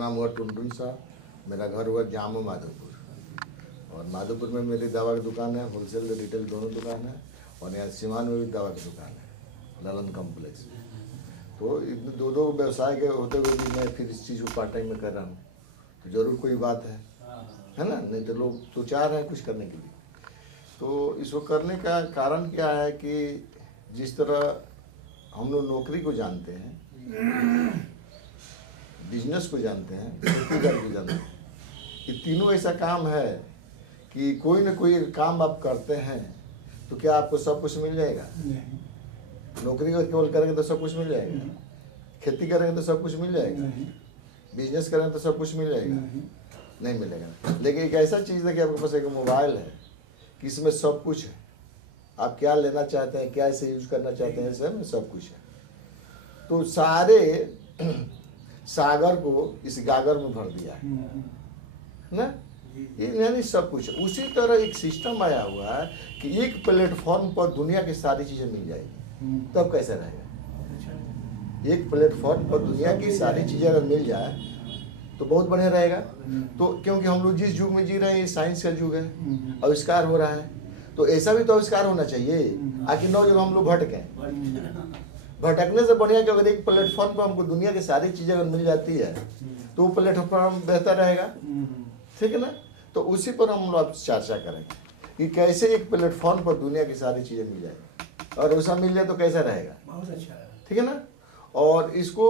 नाम हुआ टुनटुन साहब, मेरा घर हुआ जामो माधोपुर, और माधोपुर में मेरी दवा की दुकान है, होलसेल रिटेल दोनों दुकान है, और यहाँ सीमान में भी दवा की दुकान है, ललन कॉम्प्लेक्स में। तो इन दो व्यवसाय के होते हुए भी मैं फिर इस चीज़ को पार्ट टाइम में कर रहा हूँ, तो ज़रूर कोई बात है ना, नहीं तो लोग तो चाह रहे हैं कुछ करने के लिए। तो इसको करने का कारण क्या है कि जिस तरह हम लोग नौकरी को जानते हैं, बिजनेस को जानते हैं, व्यक्तिगत को जानते हैं, ये तीनों ऐसा काम है कि कोई ना कोई काम आप करते हैं तो क्या आपको सब कुछ मिल जाएगा? नौकरी को केवल करेंगे तो सब कुछ मिल जाएगा? खेती करेंगे तो सब कुछ मिल जाएगा? बिजनेस करेंगे तो सब कुछ मिल जाएगा? नहीं मिलेगा। लेकिन एक ऐसा चीज़ है कि आपके पास एक मोबाइल है कि इसमें सब कुछ है, आप क्या लेना चाहते हैं, क्या इसे यूज करना चाहते हैं, सब कुछ है। तो सारे सागर को इस गागर में भर दिया है ना, यानी सब कुछ। उसी तरह एक सिस्टम आया हुआ है कि एक प्लेटफॉर्म पर दुनिया की सारी चीजें मिल जाएगी, तब कैसे रहेगा? एक प्लेटफॉर्म पर दुनिया की सारी चीजें अगर मिल जाए तो बहुत बढ़िया रहेगा। तो क्योंकि हम लोग जिस युग में जी रहे हैं, ये साइंस का युग है, आविष्कार हो रहा है, तो ऐसा भी तो आविष्कार होना चाहिए। आखिर नौ जगह हम लोग भटके, भटकने से बढ़िया कि अगर एक प्लेटफॉर्म पर हमको दुनिया की सारी चीजें अगर मिल जाती है तो वो प्लेटफॉर्म बेहतर रहेगा, ठीक है ना। तो उसी पर हम लोग चर्चा करेंगे कि कैसे एक प्लेटफॉर्म पर दुनिया की सारी चीजें मिल जाएगी, और वैसा मिल जाए तो कैसा रहेगा, बहुत अच्छा है, ठीक है ना। और इसको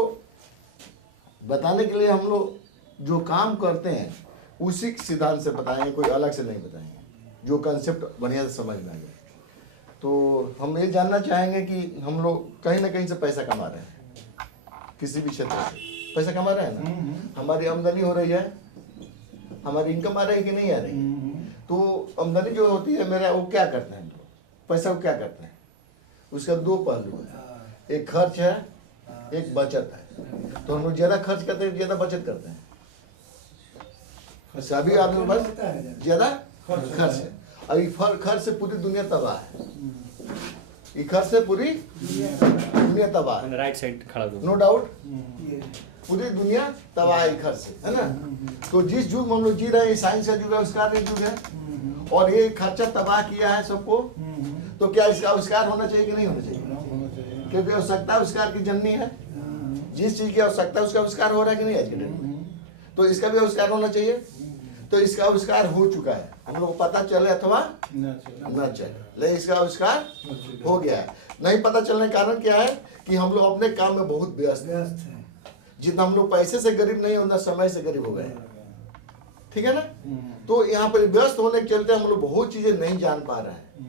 बताने के लिए हम लोग जो काम करते हैं उसी सिद्धांत से बताएंगे, कोई अलग से नहीं बताएंगे, जो कंसेप्ट बढ़िया से समझ में आ जाए। तो हम ये जानना चाहेंगे कि हम लोग कहीं ना कहीं से पैसा कमा रहे हैं, किसी भी क्षेत्र से पैसा कमा रहे हैं ना, हमारी आमदनी हो रही है, हमारी इनकम आ रही है कि नहीं आ रही है। तो आमदनी जो होती है मेरा, वो क्या करते हैं हम लोग, पैसा को क्या करते हैं, उसका दो पहलू है, एक खर्च है, एक बचत है। तो हम लोग ज्यादा खर्च करते हैं, ज्यादा बचत करते हैं, सभी आदमी बस ज्यादा खर्च है। अभी खर्च से पूरी दुनिया तबाह है, ये खर्च से पूरी दुनिया तबाह है, राइट साइड खड़ा दो, नो डाउट, पूरी दुनिया तबाह है खर्च से, है ना। तो जिस युग में हम लोग जी रहे हैं, साइंस का युग है, आविष्कार का युग है, और ये खर्चा तबाह किया है सबको। तो क्या इसका आविष्कार होना चाहिए कि नहीं होना चाहिए? क्योंकि आवश्यकता आविष्कार की जननी है, जिस चीज की आवश्यकता है उसका आविष्कार हो रहा है कि नहीं आज के डेट में, तो इसका भी आविष्कार होना चाहिए। तो इसका आविष्कार हो चुका है, हम लोग को पता चले अथवा न चले, लेकिन इसका आविष्कार हो गया है। नहीं पता चलने का कारण क्या है कि हम लोग अपने काम में बहुत व्यस्त हैं। जितना हम लोग पैसे से गरीब नहीं, उतना समय से गरीब हो गए, ठीक है ना। तो यहाँ पर व्यस्त होने के चलते हम लोग बहुत चीजें नहीं जान पा रहे हैं,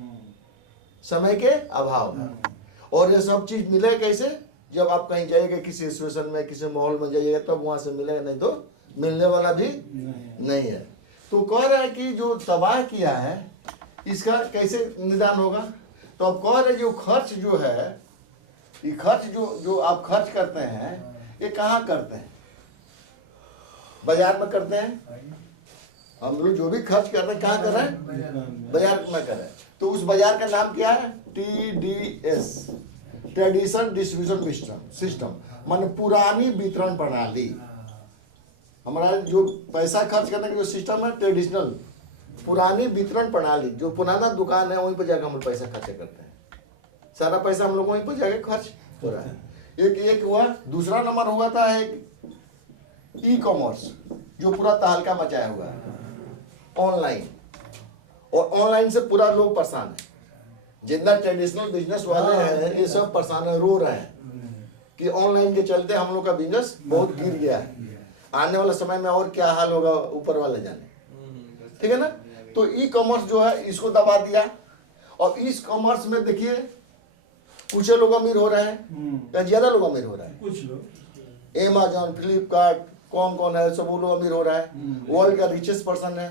समय के अभाव में। और ये सब चीज मिले कैसे? जब आप कहीं जाइएगा, किसी सिचुएशन में, किसी माहौल में जाइएगा, तब वहां से मिलेगा, नहीं तो मिलने वाला भी नहीं है। तो कह रहा है कि जो तबाह किया है इसका कैसे निदान होगा? तो अब कह रहे जो खर्च जो है, ये खर्च जो आप खर्च करते हैं, ये कहाँ करते हैं? बाजार में करते हैं। हम लोग जो भी खर्च कर रहे हैं कहाँ कर रहे हैं? बाजार में कर रहे हैं। तो उस बाजार का नाम क्या है? TDS, ट्रेडिशनल डिस्ट्रीब्यूशन सिस्टम, माने पुरानी वितरण प्रणाली। हमारा जो पैसा खर्च करने का जो सिस्टम है, ट्रेडिशनल, पुरानी वितरण प्रणाली, जो पुराना दुकान है वहीं पर जाकर हम लोग पैसा खर्च करते हैं, सारा पैसा हम लोग वहीं पर जाकर खर्च हो रहा है। एक हुआ। दूसरा नंबर हुआ था एक ई-कॉमर्स, जो पूरा तहलका मचाया हुआ है, ऑनलाइन। और ऑनलाइन से पूरा लोग परेशान है, जितना ट्रेडिशनल बिजनेस वाले हैं ये सब परेशान है, रो रहे हैं कि ऑनलाइन के चलते हम लोग का बिजनेस बहुत गिर गया है, आने वाले समय में और क्या हाल होगा ऊपर वाले जाने, ठीक है ना। तो ई कॉमर्स जो है इसको दबा दिया। और इस कॉमर्स में देखिए कुछ लोग अमीर हो रहे हैं या ज्यादा लोग अमीर हो रहे हैं, कुछ लोग अमेजॉन, फ्लिपकार्ट, कौन है, सब वो लोग अमीर हो रहा है। वर्ल्ड का रिचेस्ट पर्सन है,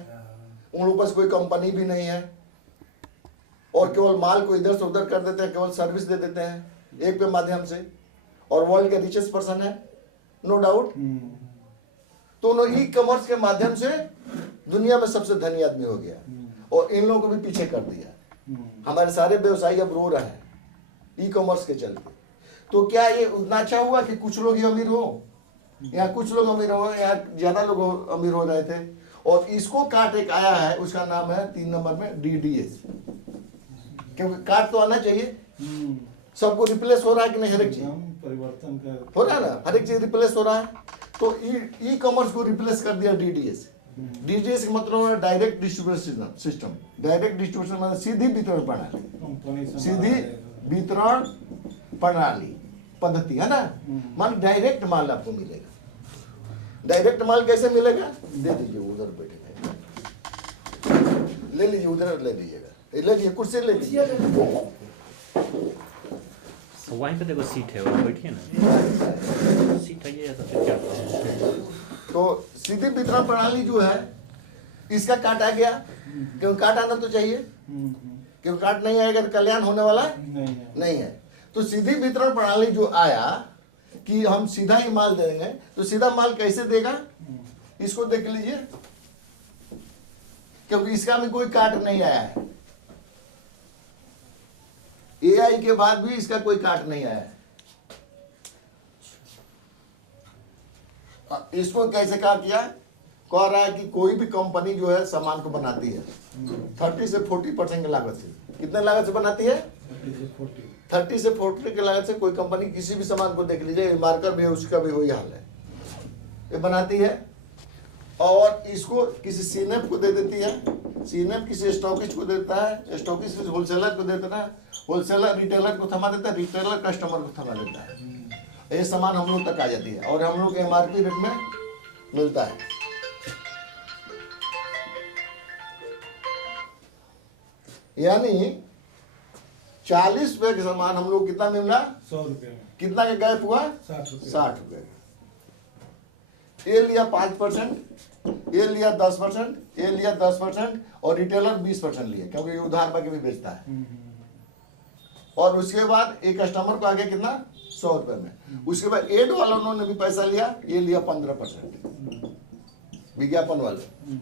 उन लोगों पास कोई कंपनी भी नहीं है, और केवल माल को इधर से उधर कर देते हैं, केवल सर्विस दे देते हैं एक पे माध्यम से, और वर्ल्ड का रिचेस्ट पर्सन है, नो डाउट। तो उन्होंने ई कॉमर्स के माध्यम से दुनिया में सबसे धनी आदमी हो गया, और इन लोगों को भी पीछे कर दिया। हमारे सारे व्यवसायी अब रो रहे हैं ई कॉमर्स के चलते। तो क्या ये उतना अच्छा हुआ कि कुछ लोग ही अमीर हो यहाँ कुछ लोग अमीर हो, यहाँ ज्यादा लोग अमीर हो रहे थे। और इसको काट एक आया है, उसका नाम है 3 नंबर में DDS, क्योंकि काट तो आना चाहिए। सबको रिप्लेस हो रहा है कि नहीं? हर एक चीज परिवर्तन का हो रहा है ना, हर एक चीज रिप्लेस हो रहा है। तो ई कॉमर्स को रिप्लेस कर दिया DDS। DDS का मतलब है direct distribution system. Direct distribution मतलब सीधी वितरण प्रणाली, कंपनी से सीधी वितरण प्रणाली पद्धति, है ना। मान डायरेक्ट माल आपको मिलेगा। डायरेक्ट माल कैसे मिलेगा? दे दीजिए, उधर बैठे ले लीजिए, उधर ले लीजिएगा, ले लीजिए, कुर्सी ले लीजिए। वहीं पे देखो सीट है, वहाँ बैठिए ना, सीट है ये तो फिर क्या करें? तो सीधी वितरण प्रणाली जो है, इसका काटा गया, क्योंकि काट आना तो चाहिए, क्योंकि काट नहीं आएगा तो कल्याण होने वाला नहीं है। तो सीधी वितरण प्रणाली जो आया कि हम सीधा ही माल देंगे, तो सीधा माल कैसे देगा? इसको देख लीजिए, क्योंकि इसका में कोई काट नहीं आया है। AI के बाद भी इसका कोई काट नहीं आया है। इसको कैसे काट किया? कह रहा है कि कोई भी कंपनी जो है सामान को बनाती है 30 से 40% की लागत से। कितने लागत से बनाती है? 30 से 40 की लागत से कोई कंपनी किसी भी सामान को देख लीजिए, मार्कर भी है, उसका भी वही हाल है, ये बनाती है। और इसको किसी सीनेप को दे देती है, सीनेप किसी स्टॉकिस्ट को देता है, स्टॉकिस्ट किसी होलसेलर को देता है, होलसेलर रिटेलर को थमा देता है, रिटेलर कस्टमर को थमा देता है। ये सामान हम लोग तक आ जाती है और हम लोग MRP रेट में मिलता है। यानी 40 रुपए का सामान हम लोग कितना मिला? 100 रुपए में। कितना का गैप हुआ? 60 रुपए। ये लिया 5%, ये लिया 10%, ये लिया 10% और रिटेलर 20% लिया, क्योंकि ये उधार बाकी भी बेचता है। और उसके बाद एक कस्टमर को आगे कितना? 100 रुपए में। उसके बाद एड वालों ने भी पैसा लिया, ये लिया 15%, विज्ञापन वाले।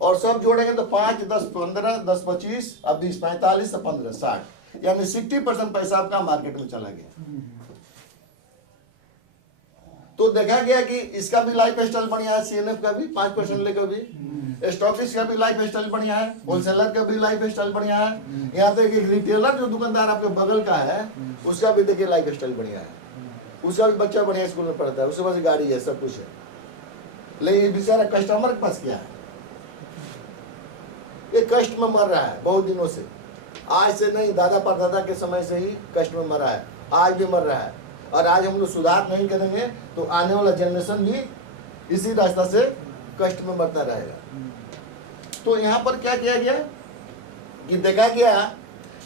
और सब जोड़ेंगे तो 5, 10, 15, 10, 25, अब 20, 45 से 15, 60, यानी 60% पैसा आपका मार्केट में चला गया। तो देखा गया कि इसका भी लाइफ स्टाइल बढ़िया है, CNF का भी 5% लेकर भी, स्टॉकिस्ट का भी लाइफ स्टाइल बढ़िया है, होलसेलर का भी लाइफ स्टाइल बढ़िया है। यहाँ तक एक रिटेलर जो दुकानदार आपके बगल का है, उसका भी देखिए लाइफ स्टाइल बढ़िया है, उसका भी बच्चा बढ़िया स्कूल में पढ़ता है, उसके पास गाड़ी है, सब कुछ है। लेकिन बेचारा कस्टमर के पास क्या है? ये कष्ट में मर रहा है बहुत दिनों से। आज से नहीं, दादा परदादा के समय से ही कष्ट में मरा है, आज भी मर रहा है। और आज हम लोग सुधार नहीं करेंगे तो आने वाला जनरेशन भी इसी रास्ता से कष्ट में मरता रहेगा। तो यहाँ पर क्या किया गया कि देखा गया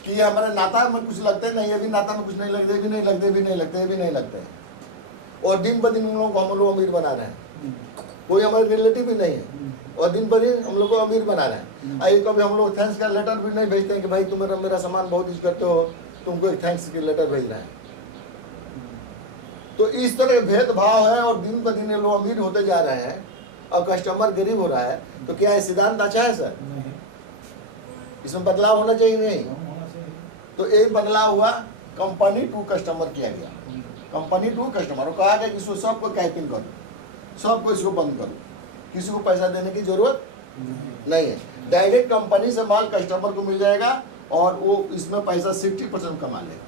कि हमारे नाता में कुछ लगते नहीं, ये भी नाता में कुछ नहीं लगते, भी नहीं लगते, भी नहीं लगते, भी नहीं लगते। और दिन ब दिन हम लोग को हम लोग अमीर बना रहे हैं, कोई हमारे रिलेटिव भी नहीं है, और दिन ब दिन हम लोग को अमीर बना रहे हैं। आई कभी हम लोग थैंक्स का लेटर भी नहीं भेजते हैं कि भाई तुम मेरा सामान बहुत यूज करते हो, तुमको एक थैंक्स की लेटर भेज रहे हैं। तो इस तरह भेदभाव है और दिन ब दिन लोग अमीर होते जा रहे हैं और कस्टमर गरीब हो रहा है। तो क्या ये सिद्धांत अच्छा है सर? इसमें बदलाव होना चाहिए नहीं? तो एक बदलाव हुआ, कंपनी टू कस्टमर किया गया। कंपनी टू कस्टमर कहा गया कि इसको सबको कैपिंग करो, सबको इसको बंद करो, किसी को पैसा देने की जरूरत नहीं है। डायरेक्ट कंपनी से माल कस्टमर को मिल जाएगा और वो इसमें पैसा 60% कमा लेगा।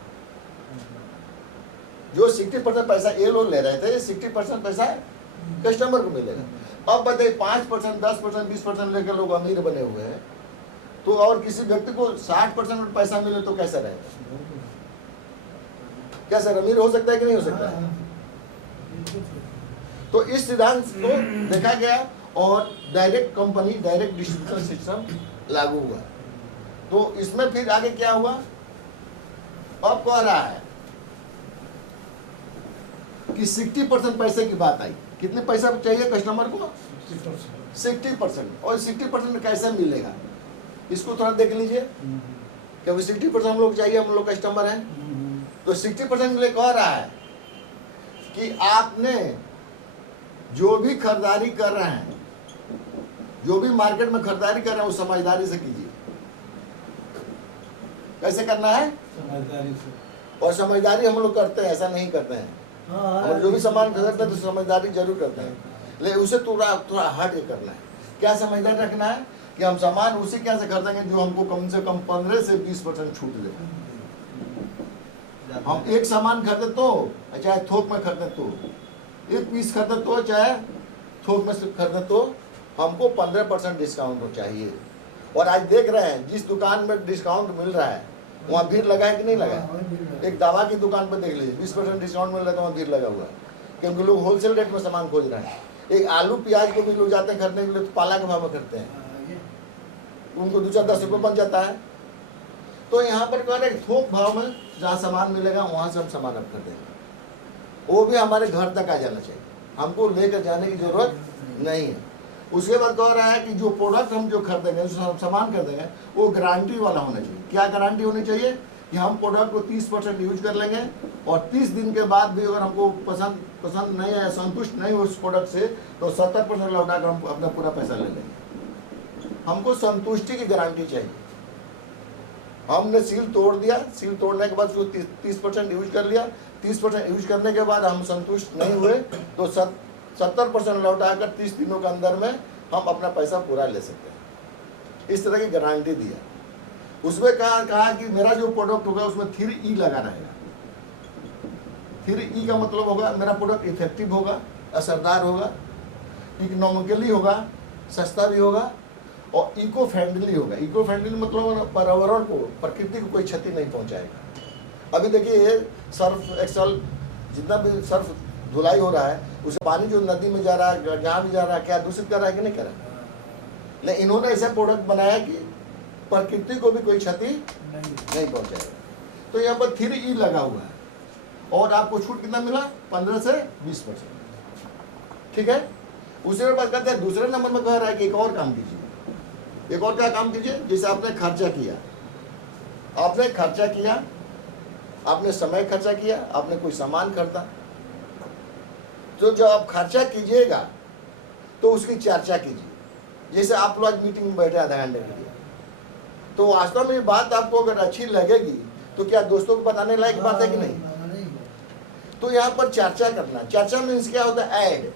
जो 60% पैसा ये लोग ले रहे थे, 60% पैसा कस्टमर को मिलेगा। अब बताइए 5%, 10%, 20% लेकर लोग अमीर बने हुए हैं, तो और किसी व्यक्ति को 60% पैसा मिले तो कैसा रहेगा? क्या सर अमीर हो सकता है कि नहीं हो सकता है? तो इस सिद्धांत को देखा गया और direct company, direct distribution system लागू हुआ। तो इसमें फिर आगे क्या हुआ? अब कह रहा है कि 60% पैसे की बात आई। कितने पैसा चाहिए कस्टमर को? 60%। और 60% कैसे मिलेगा इसको थोड़ा देख लीजिए, क्योंकि 60% हम लोग चाहिए, हम लोग कस्टमर हैं। तो 60% के लिए कह रहा है कि आपने जो भी खरीदारी कर रहे हैं, जो भी मार्केट में खरीदारी कर रहे हैं, वो समझदारी से कीजिए। कैसे करना है? समझदारी से। और समझदारी हम लोग करते हैं, ऐसा नहीं करते हैं। हम जो भी सामान खरीदते हैं तो समझदारी जरूर करते हैं, लेकिन उसे थोड़ा थोड़ा हट के करना है। क्या समझदारी रखना है कि हम सामान उसी क्या से खरीदेंगे जो हमको कम से कम 15 से 20% छूट दे। हम एक सामान खरीदे तो चाहे थोक में खरीदे तो, एक पीस खरीदे तो चाहे थोक में खरीदे तो, हमको 15% डिस्काउंट हो चाहिए। और आज देख रहे हैं जिस दुकान में डिस्काउंट मिल रहा है वहाँ भीड़ लगा है कि नहीं लगा है? एक दवा की दुकान पर देख लीजिए 20% डिस्काउंट मिल रहा है तो वहाँ भीड़ लगा हुआ है, क्योंकि लोग होलसेल रेट में सामान खोज रहे हैं। एक आलू प्याज को भी लोग जाते हैं खरीदने के लिए तो पाला के भाव में खरीदते हैं, उनको 2-10 रुपये बन जाता है। तो यहाँ पर कह रहे थोक भाव में जहाँ सामान मिलेगा वहाँ से हम सामान अब खरीदेंगे, वो भी हमारे घर तक आ जाना चाहिए, हमको लेकर जाने की जरूरत नहीं है। उसके बाद कह रहा है कि जो प्रोडक्ट हम जो खरीदेंगे, जो हम सामान खरीदेंगे वो गारंटी वाला होना चाहिए। क्या गारंटी होनी चाहिए कि हम प्रोडक्ट को 30% यूज कर लेंगे और 30 दिन के बाद भी अगर हमको पसंद नहीं है, संतुष्ट नहीं हो उस प्रोडक्ट से, तो 70% लौटा कर हम अपना पूरा पैसा ले लेंगे। हमको संतुष्टि की गारंटी चाहिए। हमने सील तोड़ दिया, सील तोड़ने के बाद उसको 30% यूज कर लिया, 30% यूज करने के बाद हम संतुष्ट नहीं हुए तो 70% लौटाकर 30 दिनों के अंदर में हम अपना पैसा पूरा ले सकते हैं। इस तरह की गारंटी दिया। उसमें कहा कि मेरा जो प्रोडक्ट होगा उसमें 3E लगा रहेगा। 3E का मतलब होगा मेरा प्रोडक्ट इफेक्टिव होगा, असरदार होगा, इकोनॉमिकली होगा, सस्ता भी होगा और इको फ्रेंडली होगा। इको फ्रेंडली मतलब पर्यावरण को, प्रकृति को कोई क्षति नहीं पहुंचाएगा। अभी देखिए सर्फ एक्सल जितना भी सर्फ धुलाई हो रहा है, उसे पानी जो नदी में जा रहा है, जहाँ भी जा रहा है, क्या दूषित कर रहा है कि नहीं कर रहा है? लेकिन इन्होंने ऐसा प्रोडक्ट बनाया कि प्रकृति को भी कोई क्षति नहीं पहुंचाएगा। तो यहाँ पर 3E लगा हुआ है और आपको छूट कितना मिला? 15 से 20%। ठीक है। उसके बाद कहते हैं दूसरे नंबर में कह रहा है कि एक और काम कीजिए। एक और क्या काम कीजिए? जैसे आपने खर्चा किया, आपने समय खर्चा किया, आपने कोई सामान खरीदा, तो जब आप खर्चा कीजिएगा तो उसकी चर्चा कीजिए। जैसे आप लोग आज मीटिंग में बैठे आधा घंटे के लिए, तो वास्तव में ये बात आपको अगर अच्छी लगेगी तो क्या दोस्तों को बताने लायक बात है कि नहीं? तो यहाँ पर चर्चा करना। चर्चा मीन्स क्या होता है? ऐड।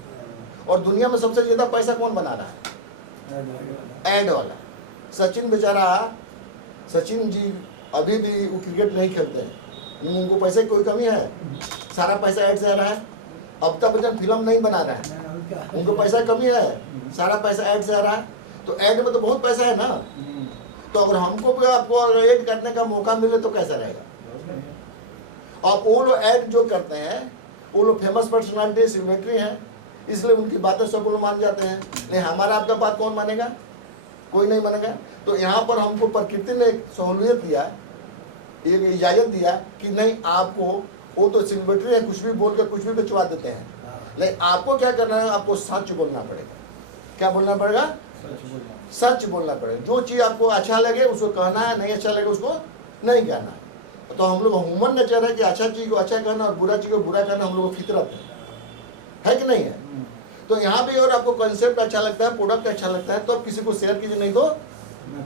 और दुनिया में सबसे ज्यादा पैसा कौन बना रहा है? ऐड वाला। सचिन बेचारा, सचिन जी अभी भी वो क्रिकेट नहीं खेलते हैं, उनको पैसे की कोई कमी है? सारा पैसा ऐड से आ रहा है। अमिताभ बच्चन फिल्म नहीं बना रहा है, उनको पैसा कमी है, सारा पैसा ऐड से आ रहा है। तो ऐड में तो बहुत पैसा है ना। तो अगर हमको भी आपको ऐड करने का मौका मिले तो कैसा रहेगा? और वो लोग ऐड जो करते हैं वो लोग फेमस पर्सनालिटी, सेलिब्रिटी हैं, इसलिए उनकी बातें सब लोग मान जाते हैं। नहीं, हमारा आपका बात कौन मानेगा? कोई नहीं मानेगा। तो यहाँ पर हमको प्रकृति ने एक सहूलियत दिया, एक इजाजत दिया कि नहीं, आपको वो तो सेलिब्रिटी है, कुछ भी बोल कर कुछ भी बिचवा देते हैं, लेकिन आपको क्या करना है? आपको सच बोलना पड़ेगा। क्या बोलना पड़ेगा? सच बोलना पड़ेगा। जो चीज़ आपको अच्छा लगे उसको कहना है, नहीं अच्छा लगे उसको नहीं कहना है। तो हम लोग ह्यूमन नेचर है कि अच्छा चीज़ को अच्छा कहना और बुरा चीज़ को बुरा कहना हम लोग को फितरत है कि नहीं है? तो यहाँ भी अगर आपको कंसेप्ट अच्छा लगता है, प्रोडक्ट अच्छा लगता है, तो आप किसी को शेयर कीजिए, नहीं तो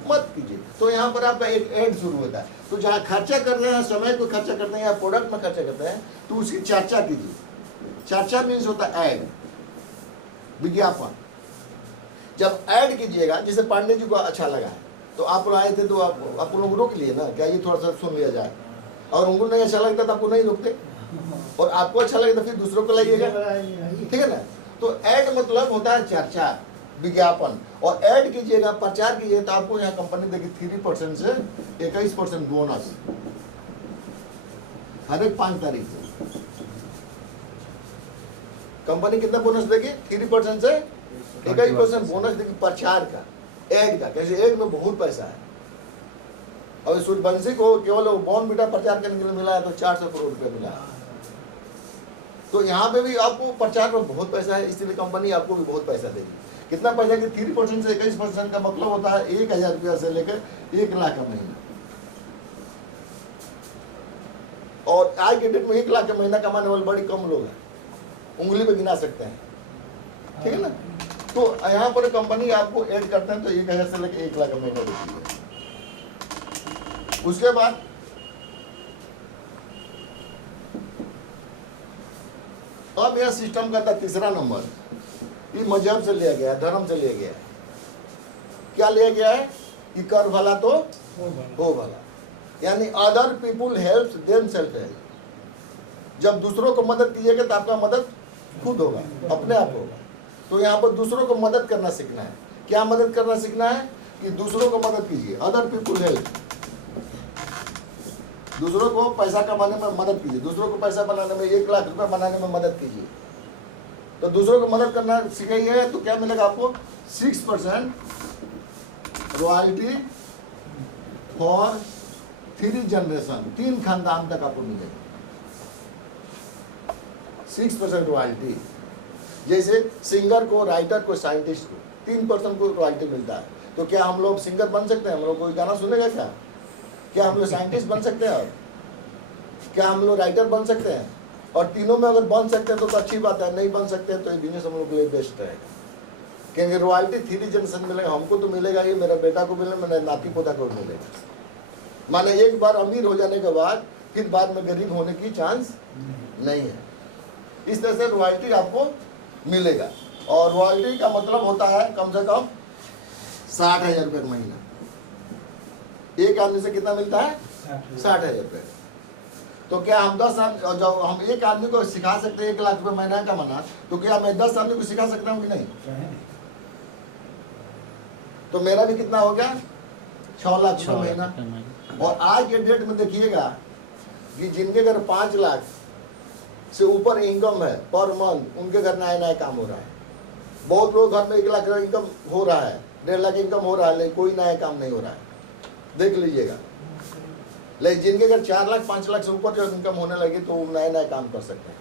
मत कीजिए। तो यहाँ पर आपका एक ऐड शुरू होता है। तो जहाँ खर्चा कर रहे हैं, समय को खर्चा करते हैं या प्रोडक्ट में खर्चा करते हैं, तो उसकी चर्चा कीजिए। चर्चा मीन्स होता है ऐड, विज्ञापन। जब ऐड कीजिएगा, जैसे पांडे जी को अच्छा लगा है तो आप आए थे तो आप लोग रोक लिए ना, क्या ये थोड़ा सा सुन लिया जाए। और उनको नहीं अच्छा लगता तो आपको नहीं रोकते, और आपको अच्छा लगे तो फिर दूसरों को लाइएगा। ठीक है ना? तो ऐड मतलब होता है चर्चा, विज्ञापन। और ऐड कीजिएगा, प्रचार कीजिएगा, तो आपको यहाँ कंपनी देगी 3% से 21% बोनस हर एक 5 तारीख को। कंपनी कितना बोनस देगी? 3% से 21% बोनस देगी प्रचार का, ऐड का। कैसे? ऐड में बहुत पैसा है। और सूर्यवंशी को केवल बॉर्नविटा प्रचार करने के लिए मिला है तो 400 करोड़ रुपया मिला है। तो यहाँ पे भी आपको प्रचार में बहुत पैसा है, इसलिए कंपनी आपको भी बहुत पैसा देगी। कितना पैसा कि 3% से 21% का मतलब होता है 1000 रुपया से लेकर 1 लाख का महीना। और आज के डेट में 1 लाख का महीना कमाने वाले बड़ी कम लोग हैं, उंगली पे गिना सकते हैं। ठीक है ना? तो यहाँ पर कंपनी आपको ऐड करते हैं तो 1000 से लेकर 1 लाख का महीना देती है। उसके बाद अब यह सिस्टम का था तीसरा नंबर, ये मजहब से लिया गया है, धर्म से लिया गया है। क्या लिया गया है कि कर भला तो हो भला, यानी other people help them self help. जब दूसरों को मदद कीजिएगा तो आपका मदद खुद होगा, अपने आप होगा। तो यहाँ पर दूसरों को मदद करना सीखना है। क्या मदद करना सीखना है कि दूसरों को मदद कीजिए, अदर पीपुल हेल्प। दूसरों को पैसा कमाने में मदद कीजिए, दूसरों को पैसा बनाने में, 1 लाख रुपए बनाने में मदद कीजिए। तो दूसरों को मदद करना सीखिए तो क्या मिलेगा आपको 6% रॉयल्टी फॉर 3 जनरेशन, 3 खानदान तक आपको मिलेगा 6% रॉयल्टी। जैसे सिंगर को, राइटर को, साइंटिस्ट को 3% को रॉयल्टी मिलता है। तो क्या हम लोग सिंगर बन सकते हैं? हम लोग कोई गाना सुनेगा क्या? क्या हम लोग साइंटिस्ट बन सकते हैं? और क्या हम लोग राइटर बन सकते हैं? और तीनों में अगर बन सकते हैं तो अच्छी बात है, नहीं बन सकते हैं तो ये बिजनेस हम लोग के लिए बेस्ट रहेगा। क्योंकि रॉयल्टी 3 जनरेशन मिलेगा, हमको तो मिलेगा, ये मेरे बेटा को मिलेगा, मेरे नाती पोता को मिलेगा। माने एक बार अमीर हो जाने के बाद फिर बाद में गरीब होने की चांस नहीं है। इस तरह से रॉयल्टी आपको मिलेगा। और रॉयल्टी का मतलब होता है कम से कम 60,000 रुपये का महीना। एक आदमी से कितना मिलता है? 60,000 रुपये। तो क्या हम 10 आदमी, जब हम एक आदमी को सिखा सकते हैं 1 लाख रुपये महीना कमाना, तो क्या मैं 10 आदमी को सिखा सकता हूँ कि नहीं? तो मेरा भी कितना हो गया? 6 लाख रुपये महीना। और आज के डेट में देखिएगा कि जिनके घर 5 लाख से ऊपर इनकम है पर मंथ, उनके घर नया नया काम हो रहा है। बहुत लोग घर में 1 लाख इनकम हो रहा है, 1.5 लाख इनकम हो रहा है, लेकिन कोई नया काम नहीं हो रहा है। देख लीजिएगा। लेकिन जिनके घर 4 लाख 5 लाख से ऊपर जो इनकम होने लगी तो वो नए नए काम कर सकते हैं।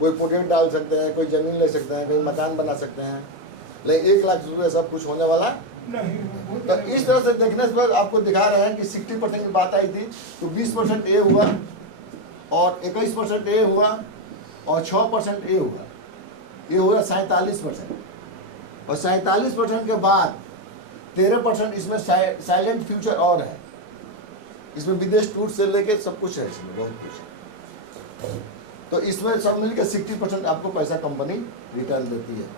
कोई प्रोजेक्ट डाल सकते हैं, कोई जमीन ले सकते हैं, कोई मकान बना सकते हैं। लेकिन 1 लाख रुपये सब कुछ होने वाला तो इस तरह से देखने पर आपको दिखा रहे हैं कि 60% की बात आई थी, तो 20% ए हुआ और 21% ए हुआ और 6% ए हुआ, ये हुआ 47%। और 47% के बाद 13% इसमें साइलेंट फ्यूचर और है। इसमें विदेश टूर से लेके सब कुछ है, इसमें बहुत कुछ। तो इसमें सब मिलकर 60% आपको पैसा कंपनी रिटर्न देती है।